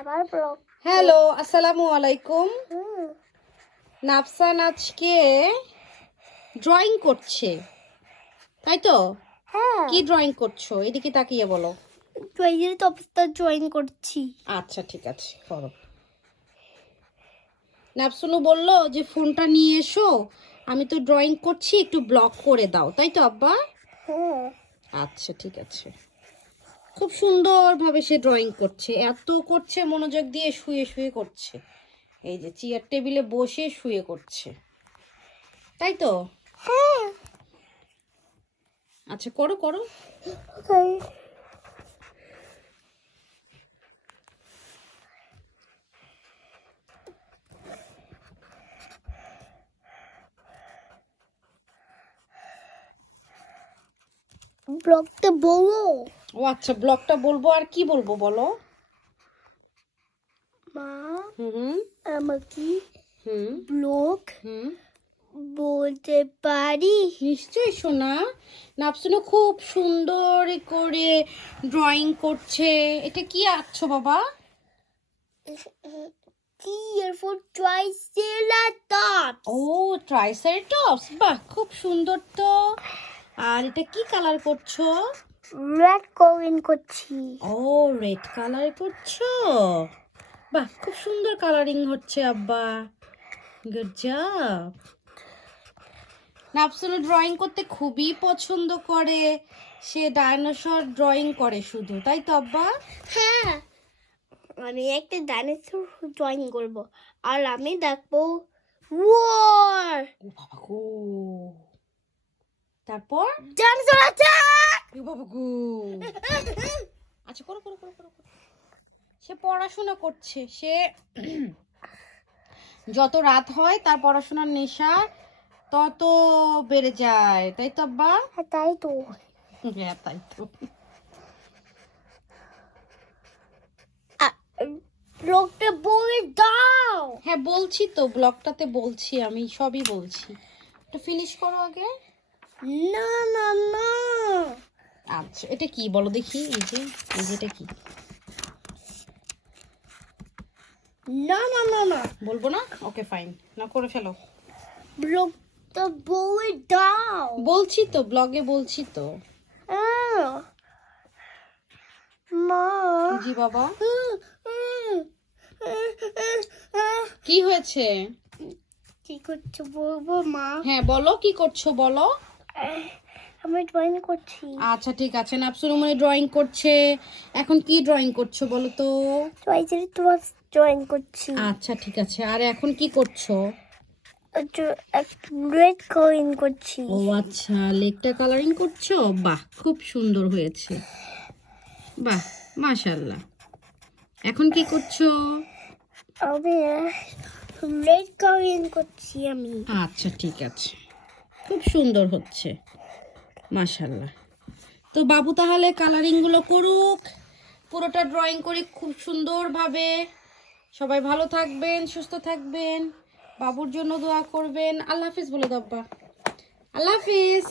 আবার blog hello আসসালামু আলাইকুম। নাফসান আজকে ড্রয়িং করছে তাই তো? হ্যাঁ। কি ড্রয়িং করছ? এদিকে তাকিয়ে বলো। ট্রেজারি তো অবস্থা জয়েন করছি। আচ্ছা ঠিক আছে করো। নাফসুনু বলল যে ফোনটা নিয়ে এসো আমি তো ড্রয়িং করছি একটু ব্লক করে দাও। তাই তো আব্বা? হ্যাঁ। আচ্ছা ঠিক আছে। খুব সুন্দরভাবে সে ড্রয়িং করছে। এত করছে মনোযোগ দিয়ে শুয়ে শুয়ে করছে। এই যে চেয়ার টেবিলে বসে শুয়ে করছে। তাই তো? হ্যাঁ। আচ্ছা করো করো। ব্লগটা বলো। ও আচ্ছা ব্লগটা বলব আর কি বলব বলো? মা হুম। আমাকে হুম। ব্লগ হুম। বলতে পারি? নিশ্চয়ই শোনা নাপসুনো খুব সুন্দর করে ড্রয়িং করছে। এটা কি আঁকছো বাবা? এরপর ট্রাইসেরাটপ ও ট্রাইসাইটপস বাহ খুব সুন্দর তো। আর এটা কি কালার করছ? রেড করেন করছি। ও রেড কালার করছ? বাহ খুব সুন্দর কালারিং হচ্ছে আব্বা। গুড জব নাপসুনো ড্রয়িং করতে খুবই পছন্দ করে। সে ডাইনোসর ড্রয়িং করে শুধু তাই তো আব্বা? হ্যাঁ আমি একটা ডাইনোসর ড্রয়িং করব আর আমি দেখব ওয়ার ও বাবা গো। তারপর? অ্যাটাক ও বাবা আচ্ছা করো করো করো করো। সে পড়াশোনা করছে। সে যত রাত হয় তার পড়াশোনার নেশা তত বেড়ে যায়। তাই তো আব্বা? তাই তো। হ্যাঁ তাই তো। লোকটা বলে দাও! হ্যাঁ বলছি তো ব্লগটাতে বলছি আমি সবই বলছি। একটু ফিনিশ করো আগে। না না না। আচ্ছা এটা কি বলো দেখি এই যে এই যে এটা কি? না না না না। বলব না? ওকে ফাইন না করে ফেলো। লোকটা বলে দাও। বলছি তো ব্লগে বলছি তো। মা। জি বাবা। কি হয়েছে? কি করছ বলব মা? হ্যাঁ বলো কি করছ বলো। আমি ড্রয়িং করছি। আচ্ছা ঠিক আছে। নাপসুরুমনি ড্রয়িং করছে। এখন কি ড্রয়িং করছ বলো তো? ট্রাইজারি তোমার ড্রয়িং করছি। আচ্ছা ঠিক আছে। আর এখন কি করছ? রেড করেন করছি। ও আচ্ছা লেকটা কালারিং করছ? বাহ খুব সুন্দর হয়েছে। বাহ মাশাল্লাহ এখন কি করছ? আমি রেড করেন করছি আমি। আচ্ছা ঠিক আছে। খুব সুন্দর হচ্ছে। মাশাল্লাহ তো বাবু তাহলে কালারিংগুলো করুক। পুরোটা ড্রয়িং করি খুব সুন্দরভাবে। সবাই ভালো থাকবেন, সুস্থ থাকবেন। বাবুর জন্য দোয়া করবেন। আল্লাহ হাফিজ বলে দাবা আল্লাহ হাফিজ।